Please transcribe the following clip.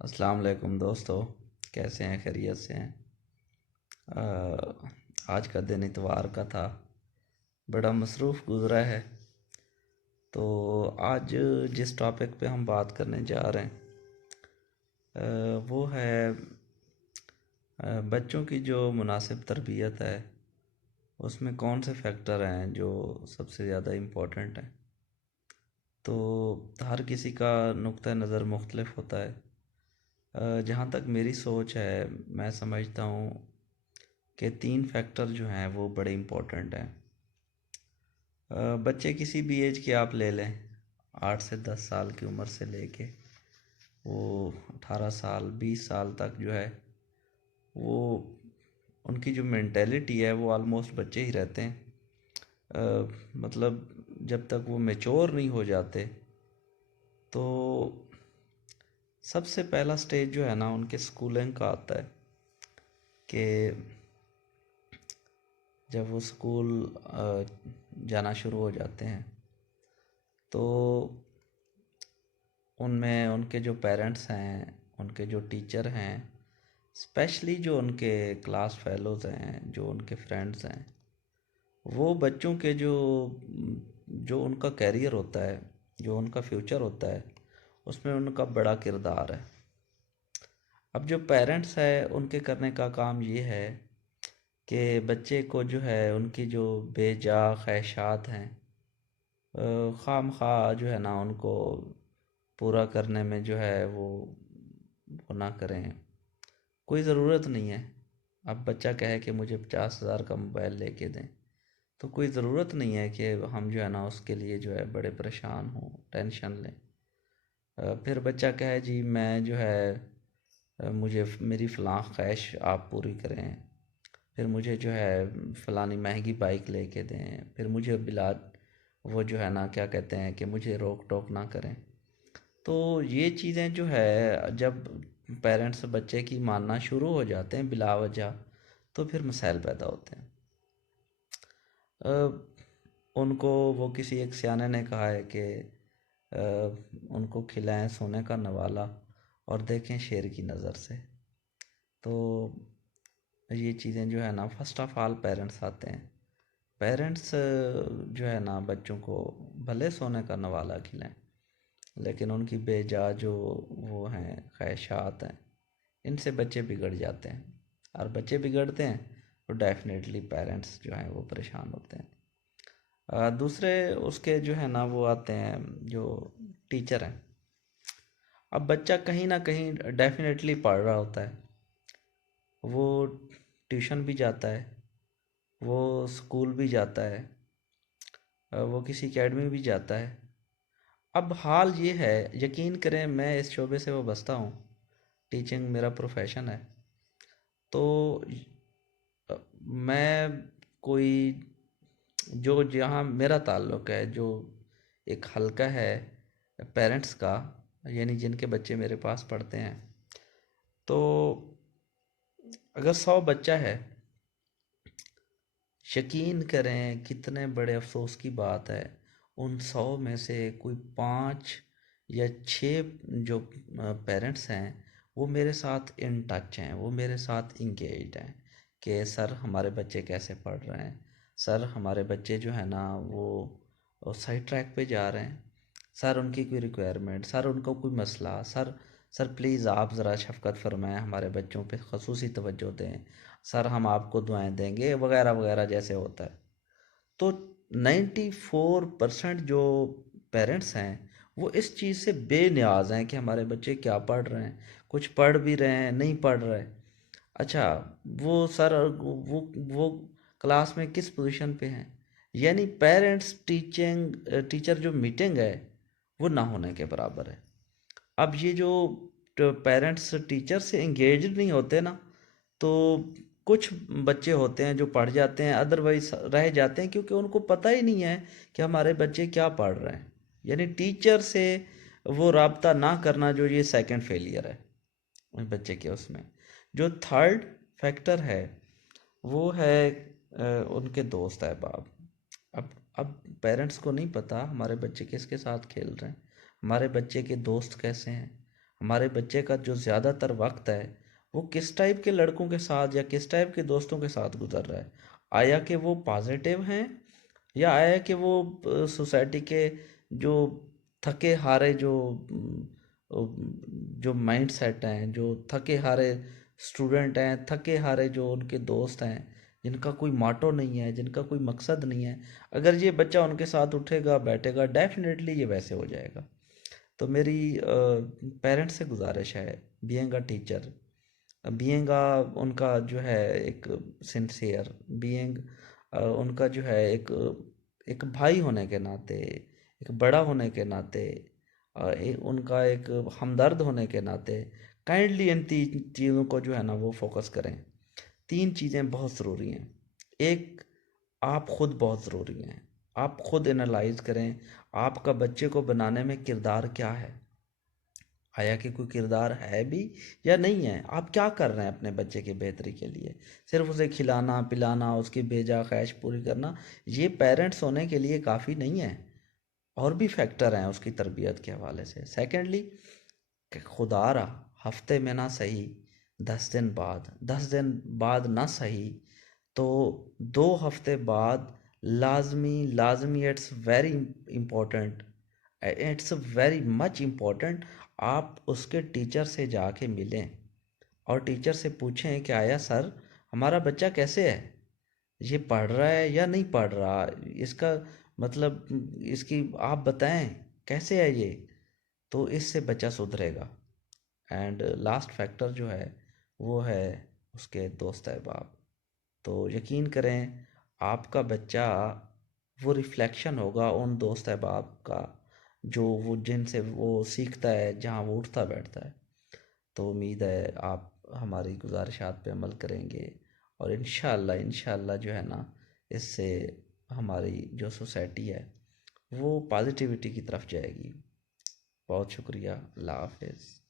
अस्सलाम वालेकुम दोस्तों। कैसे हैं? खैरियत से हैं? आज का दिन इतवार का था, बड़ा मसरूफ़ गुज़रा है। तो आज जिस टॉपिक पे हम बात करने जा रहे हैं वो है बच्चों की जो मुनासिब तरबियत है, उसमें कौन से फैक्टर हैं जो सबसे ज़्यादा इम्पोर्टेंट हैं। तो हर किसी का नुक्ता नज़र मुख्तलिफ होता है। जहाँ तक मेरी सोच है, मैं समझता हूँ कि तीन फैक्टर जो हैं वो बड़े इम्पोर्टेंट हैं। बच्चे किसी भी एज के आप ले लें, 8 से 10 साल की उम्र से लेके वो 18 साल 20 साल तक जो है वो उनकी जो मेंटेलिटी है वो ऑलमोस्ट बच्चे ही रहते हैं। मतलब जब तक वो मेच्योर नहीं हो जाते, तो सबसे पहला स्टेज जो है ना उनके स्कूलिंग का आता है कि जब वो स्कूल जाना शुरू हो जाते हैं, तो उनमें उनके जो पेरेंट्स हैं, उनके जो टीचर हैं, स्पेशली जो उनके क्लास फेलोज़ हैं, जो उनके फ्रेंड्स हैं, वो बच्चों के जो जो उनका कैरियर होता है, जो उनका फ्यूचर होता है, उसमें उनका बड़ा किरदार है। अब जो पेरेंट्स है उनके करने का काम ये है कि बच्चे को जो है उनकी जो बेजा ख्वाहिशात हैं, खाम खा जो है ना उनको पूरा करने में जो है वो ना करें। कोई ज़रूरत नहीं है। अब बच्चा कहे कि मुझे 50,000 का मोबाइल लेके दें, तो कोई ज़रूरत नहीं है कि हम जो है ना उसके लिए जो है बड़े परेशान हों, टेंशन लें। फिर बच्चा कहे जी मैं जो है मुझे मेरी फ़लाँ ख्वाहिश आप पूरी करें, फिर मुझे जो है फ़लानी महंगी बाइक लेके दें, फिर मुझे बिला वो जो है ना क्या कहते हैं कि मुझे रोक टोक ना करें। तो ये चीज़ें जो है जब पेरेंट्स बच्चे की मानना शुरू हो जाते हैं बिला वजह, तो फिर मसाइल पैदा होते हैं। अ, उनको वो किसी एक सियाने ने कहा है कि उनको खिलाएं सोने का नवाला और देखें शेर की नज़र से। तो ये चीज़ें जो है ना फर्स्ट ऑफ ऑल पेरेंट्स आते हैं। पेरेंट्स जो है ना बच्चों को भले सोने का नवाला खिलाएं, लेकिन उनकी बेजा जो वो हैं ख्वाहिशात हैं, इनसे बच्चे बिगड़ जाते हैं। और बच्चे बिगड़ते हैं तो डेफिनेटली पेरेंट्स जो हैं वो परेशान होते हैं। दूसरे उसके जो है ना वो आते हैं जो टीचर हैं। अब बच्चा कहीं ना कहीं डेफिनेटली पढ़ रहा होता है, वो ट्यूशन भी जाता है, वो स्कूल भी जाता है, वो किसी एकेडमी भी जाता है। अब हाल ये है, यकीन करें मैं इस शोबे से वाबस्ता हूँ, टीचिंग मेरा प्रोफेशन है। तो मैं कोई जो जहाँ मेरा ताल्लुक़ है, जो एक हल्का है पेरेंट्स का, यानी जिनके बच्चे मेरे पास पढ़ते हैं, तो अगर 100 बच्चा है, यकीन करें कितने बड़े अफसोस की बात है, उन 100 में से कोई 5 या 6 जो पेरेंट्स हैं वो मेरे साथ इन टच हैं, वो मेरे साथ इंगेज्ड हैं कि सर हमारे बच्चे कैसे पढ़ रहे हैं, सर हमारे बच्चे जो है ना वो सही ट्रैक पे जा रहे हैं, सर उनकी कोई रिक्वायरमेंट, सर उनको कोई मसला, सर सर प्लीज़ आप ज़रा शफ़क़त फ़रमाएँ, हमारे बच्चों पे ख़ुसूसी तवज्जो दें, सर हम आपको दुआएं देंगे वगैरह वगैरह जैसे होता है। तो 94% जो पेरेंट्स हैं वो इस चीज़ से बेनियाज हैं कि हमारे बच्चे क्या पढ़ रहे हैं, कुछ पढ़ भी रहे हैं नहीं पढ़ रहे। अच्छा, वो सर वो क्लास में किस पोजीशन पे हैं, यानी पेरेंट्स टीचर जो मीटिंग है वो ना होने के बराबर है। अब ये जो पेरेंट्स टीचर से एंगेज नहीं होते ना, तो कुछ बच्चे होते हैं जो पढ़ जाते हैं, अदरवाइज रह जाते हैं क्योंकि उनको पता ही नहीं है कि हमारे बच्चे क्या पढ़ रहे हैं। यानी टीचर से वो राब्ता ना करना, जो ये सेकंड फेलियर है उस बच्चे के उसमें। जो थर्ड फैक्टर है वो है उनके दोस्त अहबाब। अब अब पेरेंट्स को नहीं पता हमारे बच्चे किसके साथ खेल रहे हैं, हमारे बच्चे के दोस्त कैसे हैं, हमारे बच्चे का जो ज़्यादातर वक्त है वो किस टाइप के लड़कों के साथ या किस टाइप के दोस्तों के साथ गुजर रहा है। आया कि वो पॉजिटिव हैं, या आया कि वो सोसाइटी के जो थके हारे जो माइंड सेट हैं, जो थके हारे स्टूडेंट हैं, थके हारे जो उनके दोस्त हैं, जिनका कोई माटो नहीं है, जिनका कोई मकसद नहीं है, अगर ये बच्चा उनके साथ उठेगा बैठेगा डेफिनेटली ये वैसे हो जाएगा। तो मेरी पेरेंट्स से गुजारिश है, बीइंग अ टीचर, बीइंग उनका जो है एक सिंसियर बीइंग, उनका जो है एक भाई होने के नाते, एक बड़ा होने के नाते, उनका एक हमदर्द होने के नाते, काइंडली इन तीन चीज़ों को जो है ना वो फोकस करें। तीन चीज़ें बहुत ज़रूरी हैं। एक, आप खुद बहुत ज़रूरी हैं। आप खुद एनालाइज करें, आपका बच्चे को बनाने में किरदार क्या है, आया कि कोई किरदार है भी या नहीं है। आप क्या कर रहे हैं अपने बच्चे की बेहतरी के लिए? सिर्फ उसे खिलाना पिलाना, उसकी बेजा ख्वाहिश पूरी करना, ये पेरेंट्स होने के लिए काफ़ी नहीं है। और भी फैक्टर हैं उसकी तरबियत के हवाले से। सेकेंडली, कि खुदा रहा हफ्ते में ना सही, 10 दिन बाद, 10 दिन बाद ना सही, तो 2 हफ्ते बाद लाजमी लाजमी, it's very important, it's very much important, आप उसके टीचर से जाके मिलें और टीचर से पूछें कि आया सर, हमारा बच्चा कैसे है, ये पढ़ रहा है या नहीं पढ़ रहा, इसका मतलब इसकी आप बताएं कैसे है ये, तो इससे बच्चा सुधरेगा। एंड लास्ट फैक्टर जो है वो है उसके दोस्त अहबाब। तो यकीन करें, आपका बच्चा वो रिफ्लेक्शन होगा उन दोस्त अहबाब का, जो वो जिनसे वो सीखता है, जहाँ वो उठता बैठता है। तो उम्मीद है आप हमारी गुजारिशात पे अमल करेंगे, और इंशाल्लाह जो है ना, इससे हमारी जो सोसाइटी है वो पॉजिटिविटी की तरफ जाएगी। बहुत शुक्रिया। अल्लाह हाफिज़।